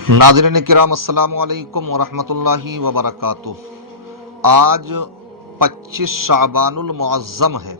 नाज़रीन किराम अस्सलामु अलैकुम वरहमतुल्लाहि वबरकातुह। आज 25 शाबानुल मुअज़्ज़म है,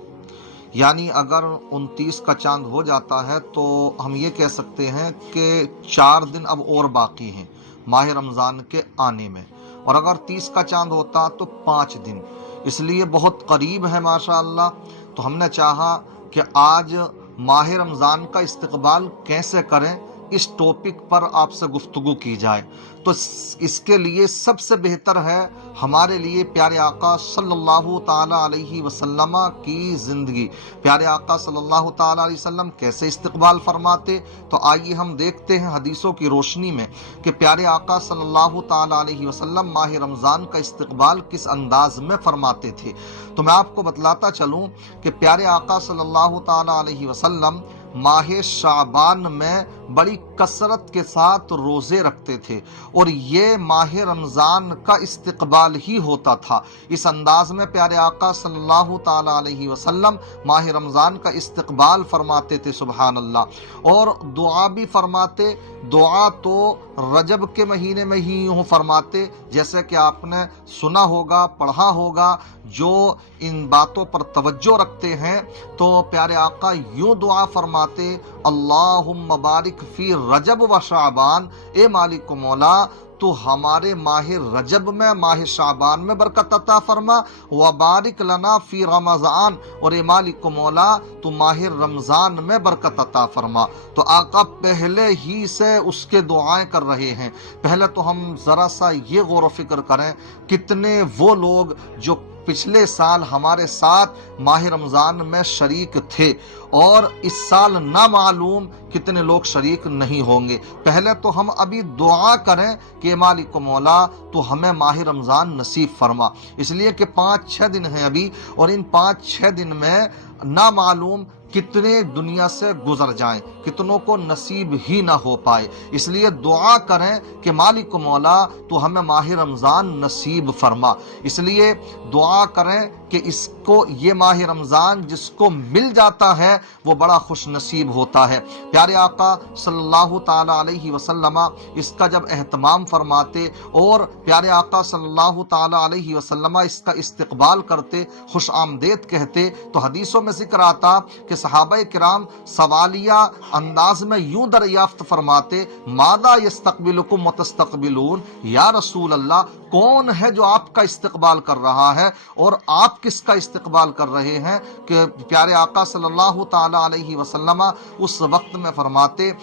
यानी अगर 29 का चांद हो जाता है तो हम ये कह सकते हैं कि 4 दिन अब और बाकी हैं माह रमज़ान के आने में, और अगर 30 का चांद होता तो 5 दिन, इसलिए बहुत करीब है माशाअल्लाह। तो हमने चाहा कि आज माह रमज़ान का इस्तकबाल कैसे करें, इस टॉपिक पर आपसे गुफ्तगू की जाए। तो इसके लिए सबसे बेहतर है हमारे लिए प्यारे आका सल्लल्लाहु ताला अलैहि वसल्लम की ज़िंदगी। प्यारे आका सल्लल्लाहु ताला अलैहि वसल्लम कैसे इस्तकबाल फरमाते, तो आइए हम देखते हैं हदीसों की रोशनी में कि प्यारे आका सल्लल्लाहु ताला अलैहि वसल्लम माह रमज़ान का इस्तकबाल किस अंदाज में फरमाते थे। तो मैं आपको बतलाता चलूँ कि प्यारे आका सल्लल्लाहु ताला अलैहि वसल्लम माह शाबान में बड़ी कसरत के साथ रोज़े रखते थे, और ये माह रमज़ान का इस्तकबाल ही होता था। इस अंदाज में प्यारे आका सल्लल्लाहु ताला अलैहि वसल्लम माह रमज़ान का इस्तकबाल फरमाते थे, सुबहान अल्लाह। और दुआ भी फरमाते। दुआ तो रजब के महीने में ही यूँ फरमाते, जैसे कि आपने सुना होगा, पढ़ा होगा। जो इन बातों पर तवज्जो रखते हैं तो प्यारे आका यूँ दुआ फरमाते, अल्लाहुम्मा बारिक फी रजब व शाबान, ए मालिक मौला तो हमारे माह रजब में, माह शाबान में बरकत अता फरमा, व बारिक लना फी रमज़ान, और ए मालिक मौला तो माह रमज़ान में बरकत अता फरमा। तो आका पहले ही से उसके दुआएं कर रहे हैं। पहले तो हम ज़रा सा ये गौर व फिक्र करें, कितने वो लोग जो पिछले साल हमारे साथ माह रमज़ान में शरीक थे, और इस साल ना मालूम कितने लोग शरीक नहीं होंगे। पहले तो हम अभी दुआ करें कि मालिक मौला तो हमें माह रमज़ान नसीब फरमा, इसलिए कि 5-6 दिन हैं अभी, और इन 5-6 दिन में ना मालूम कितने दुनिया से गुजर जाएं, कितनों को नसीब ही ना हो पाए। इसलिए दुआ करें कि मालिक मौला तो हमें माह रमज़ान नसीब फरमा। इसलिए दुआ करें कि इसको, ये माह रमज़ान जिसको मिल जाता है वो बड़ा खुश नसीब होता है। प्यारे आका सल्लल्लाहु ताला अलैहि वसल्लम इसका जब एहतमाम फरमाते, और प्यारे आका सल्लल्लाहु ताला अलैहि वसल्लम इसका इस्तकबाल करते, खुश आमदेद कहते, तो हदीसों में जिक्र आता कि सहाबाए किराम सवालिया अंदाज में यूं दरियाफ्त फरमाते, मादा यस्तकबिलुकुम व तस्तकबिलून, या रसूल अल्लाह कौन है जो आपका इस्तकबाल कर रहा है और आप किसका इस्तकबाल कर रहे हैं। कि प्यारे आका सल्लल्लाहु ताला अलैहि वसल्लम उस वक्त में फरमाते,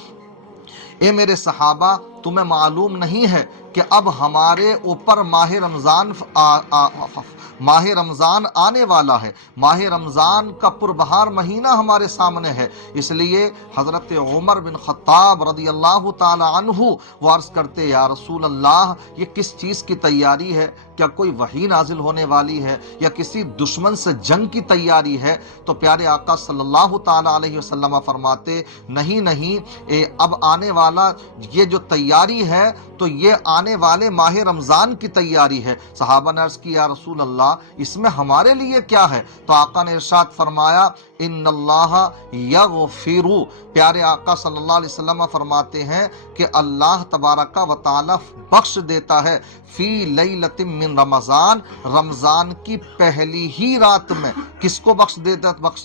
ए मेरे सहाबा तुम्हें मालूम नहीं है कि अब हमारे ऊपर माह रमज़ान आने वाला है, माह रमज़ान का पुरबहार महीना हमारे सामने है। इसलिए हज़रत उमर बिन ख़त्ताब रज़ियल्लाहु ताला अन्हु वो अर्ज़ करते, या रसूल अल्लाह ये किस चीज़ की तैयारी है, क्या कोई वही नाजिल होने वाली है या किसी दुश्मन से जंग की तैयारी है। तो प्यारे आका सल्लल्लाहु ताला अलैहि वसल्लम फरमाते, नहीं नहीं, अब आने वाला ये जो तैयारी है तो ये आने वाले माह रमज़ान की तैयारी है। सहाबा ने अर्ज़ किया, रसूल अल्लाह इसमें हमारे लिए क्या है। तो आका ने इरशाद फरमाया, इन्नल्लाह यग़फ़िरु, प्यारे आका सल्लल्लाहु अलैहि वसल्लम फरमाते हैं कि अल्लाह तबारक व तआला बख्श देता है फी लैलतिन मिन रमज़ान, रमज़ान की पहली ही रात में। किसको बख्श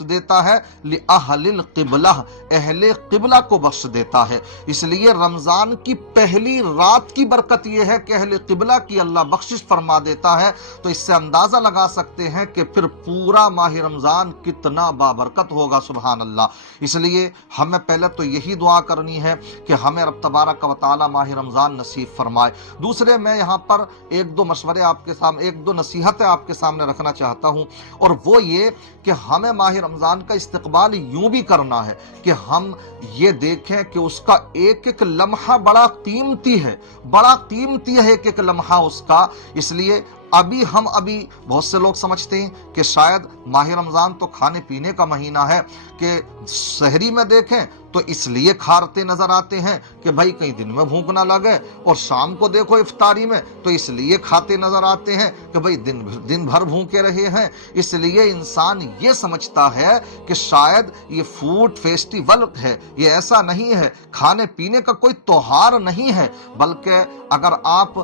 देता है, लि अहलिल क़िबला, अहले क़िबला को बख्श देता है। इसलिए रमज़ान की पहली रात की बरकत यह है कि अहले क़िबला की अल्लाह बख्शिश फरमा देता है। तो इससे अंदाज़ा लगा सकते हैं कि फिर पूरा माह रमज़ान कितना बाबरकत होगा, सुबहान अल्लाह। इसलिए हमें पहले तो यही दुआ करनी है कि हमें रब तबारक व तआला माह रमज़ान नसीब फरमाए। दूसरे मैं यहाँ पर एक दो मशवरे आपके सामने, एक दो नसीहतें आपके सामने रखना चाहता हूँ, और वो ये कि हमें माह रमज़ान का इस्तकबाल यूँ भी करना है कि हम ये देखें कि उसका एक एक लम्हा बड़ा कीमती है, बड़ा कीमती है एक एक लम्हा उसका। इसलिए अभी बहुत से लोग समझते हैं कि शायद माह रमज़ान तो खाने पीने का महीना है, कि सहरी में देखें तो इसलिए खाते नजर आते हैं कि भाई कहीं दिन में भूख ना लगे, और शाम को देखो इफ्तारी में तो इसलिए खाते नजर आते हैं कि भाई दिन भर भूखे रहे हैं। इसलिए इंसान ये समझता है कि शायद ये फूड फेस्टिवल है, ये ऐसा नहीं है, खाने पीने का कोई त्योहार नहीं है, बल्कि अगर आप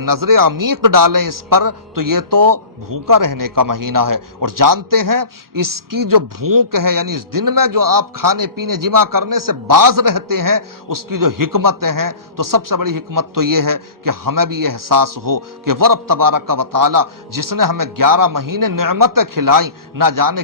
नजर अमीक डालें इस पर तो ये तो भूखा रहने का महीना है। और जानते हैं इसकी जो भूख है, यानी इस दिन में जो आप खाने पीने जिमा करने से बाज रहते हैं, उसकी जो हिकमतें हैं, तो सबसे बड़ी हिकमत तो ये है कि हमें भी ये एहसास हो कि वो रब तबारक व तआला जिसने हमें 11 महीने नेमतें खिलाई, ना जाने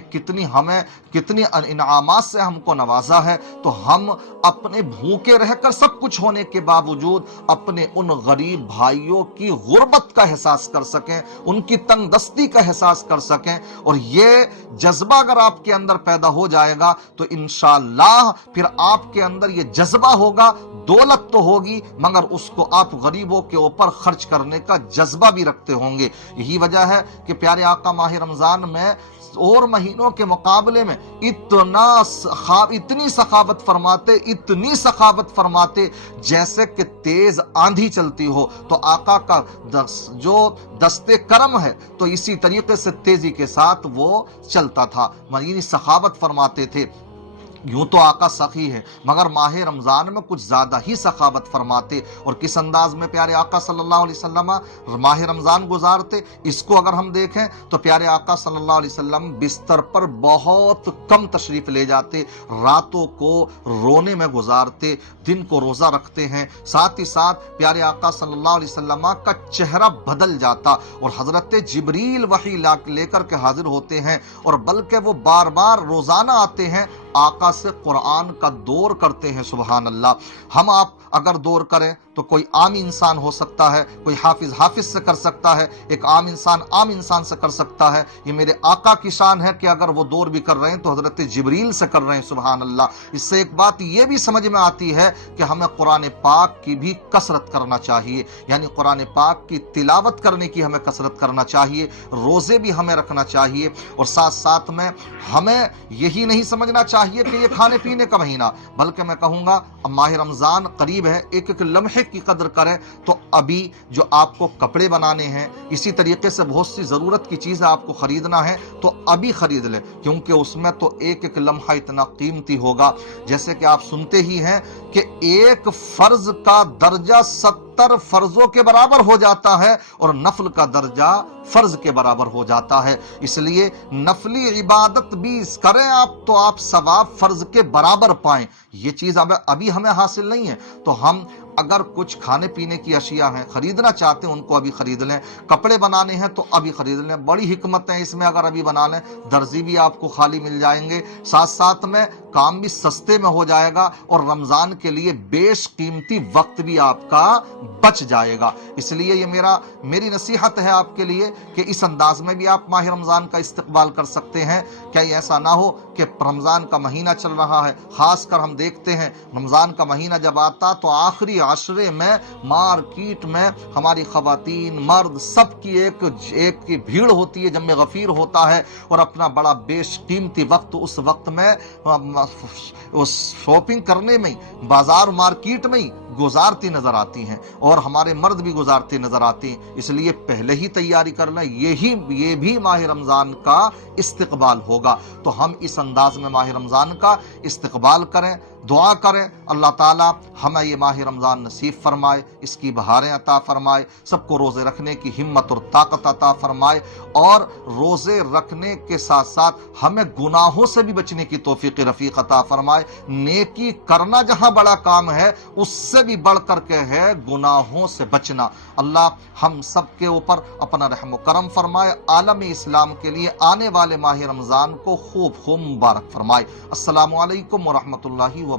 कितनी इनामात से हमको नवाजा है, तो हम अपने भूखे रहकर सब कुछ होने के बावजूद अपने उन गरीब भाइयों की गुर्बत का एहसास कर सकें, उनकी तंगदस्ती का एहसास कर सकें। और ये जज्बा अगर आपके अंदर पैदा हो जाएगा तो इंशाअल्लाह फिर आपके अंदर ये जज्बा होगा, दौलत तो होगी मगर उसको आप गरीबों के ऊपर खर्च करने का जज्बा भी रखते होंगे। यही वजह है कि प्यारे आका माह रमजान में और महीनों के मुकाबले में इतनी सखावत फरमाते जैसे कि तेज आंधी चलती हो। तो आका का जो दस्ते करम है तो इसी तरीके से तेजी के साथ वो चलता था, यानी सखावत फरमाते थे। यूं तो आका सखी है मगर माह रमजान में कुछ ज्यादा ही सखावत फरमाते। और किस अंदाज में प्यारे आका सल्लल्लाहु अलैहि वसल्लम माह रमजान गुजारते, इसको अगर हम देखें तो प्यारे आका सल्लल्लाहु अलैहि वसल्लम बिस्तर पर बहुत कम तशरीफ ले जाते, रातों को रोने में गुजारते, दिन को रोजा रखते हैं। साथ ही साथ प्यारे आका सल्लल्लाहु अलैहि वसल्लम का चेहरा बदल जाता और हजरत जिब्रील वही लेकर के हाजिर होते हैं, और बल्कि वो बार बार रोजाना आते हैं, आका से कुरान का दौर करते हैं। सुभान अल्लाह। हम आप अगर दौर करें तो कोई आम इंसान हो सकता है, कोई हाफिज से कर सकता है, एक आम इंसान से कर सकता है। ये मेरे आका की शान है कि अगर वो दौर भी कर रहे हैं तो हजरत जिब्रील से कर रहे हैं। सुभान अल्लाह। इससे एक बात ये भी समझ में आती है कि हमें कुरान पाक की भी कसरत करना चाहिए, यानी कुरान पाक की तिलावत करने की हमें कसरत करना चाहिए, रोजे भी हमें रखना चाहिए। और साथ साथ में हमें यही नहीं समझना चाहिए कि ये खाने पीने का महीना, बल्कि मैं कहूँगा अब माह रमजान करीब है, एक एक लम्हे की कदर करें। तो अभी जो आपको कपड़े बनाने हैं, इसी तरीके से बहुत सी ज़रूरत की चीज़ें आपको ख़रीदना है तो अभी ख़रीद लें, क्योंकि उसमें तो एक एक लम्हा इतना कीमती होगा। जैसे कि आप सुनते ही हैं कि एक फ़र्ज का दर्जा 70 फ़र्जों के बराबर हो जाता है और नफल का दर्जा फ़र्ज के बराबर हो जाता है। इसलिए नफली इबादत भी करें आप तो आप सवाब फ़र्ज के बराबर पाएं। ये चीज़ अभी हमें हासिल नहीं है, तो हम अगर कुछ खाने पीने की अशिया हैं, खरीदना चाहते हैं, उनको अभी खरीद लें। कपड़े बनाने हैं तो अभी खरीद लें, बड़ी हिकमत है इसमें। अगर अभी बना लें, दर्जी भी आपको खाली मिल जाएंगे, साथ साथ में काम भी सस्ते में हो जाएगा और रमजान के लिए बेशकीमती वक्त भी आपका बच जाएगा। इसलिए ये मेरी नसीहत है आपके लिए कि इस अंदाज में भी आप माह रमजान का इस्तकबाल कर सकते हैं। क्या ऐसा ना हो कि रमजान का महीना चल रहा है, खासकर हम देखते हैं रमजान का महीना जब आता तो आखिरी आशरे में मार्केट में हमारी खवातीन मर्द सबकी एक की भीड़ होती है, जब गफीर होता है और अपना बड़ा बेशकीमती वक्त उस वक्त में उस शॉपिंग करने में, बाजार मार्केट में गुजारती नजर आती हैं और हमारे मर्द भी गुजारते नजर आते हैं। इसलिए पहले ही तैयारी कर लें, ये भी माह रमजान का इस्तकबाल होगा। तो हम इस अंदाज में माह रमजान का इस्तकबाल करें, दुआ करें अल्लाह ताला हमें ये माह रमजान नसीब फरमाए, इसकी बहारें अता फरमाए, सबको रोज़े रखने की हिम्मत और ताकत अता फरमाए, और रोज़े रखने के साथ साथ हमें गुनाहों से भी बचने की तौफीक रफ़ीक अता फरमाए। नेकी करना जहाँ बड़ा काम है, उससे भी बढ़ कर के है गुनाहों से बचना। अल्लाह हम सब के ऊपर अपना रहम करम फरमाए, आलम इस्लाम के लिए आने वाले माह रमजान को खूब खूब मुबारक फरमाए। अस्सलामु अलैकुम व रहमतुल्लाहि व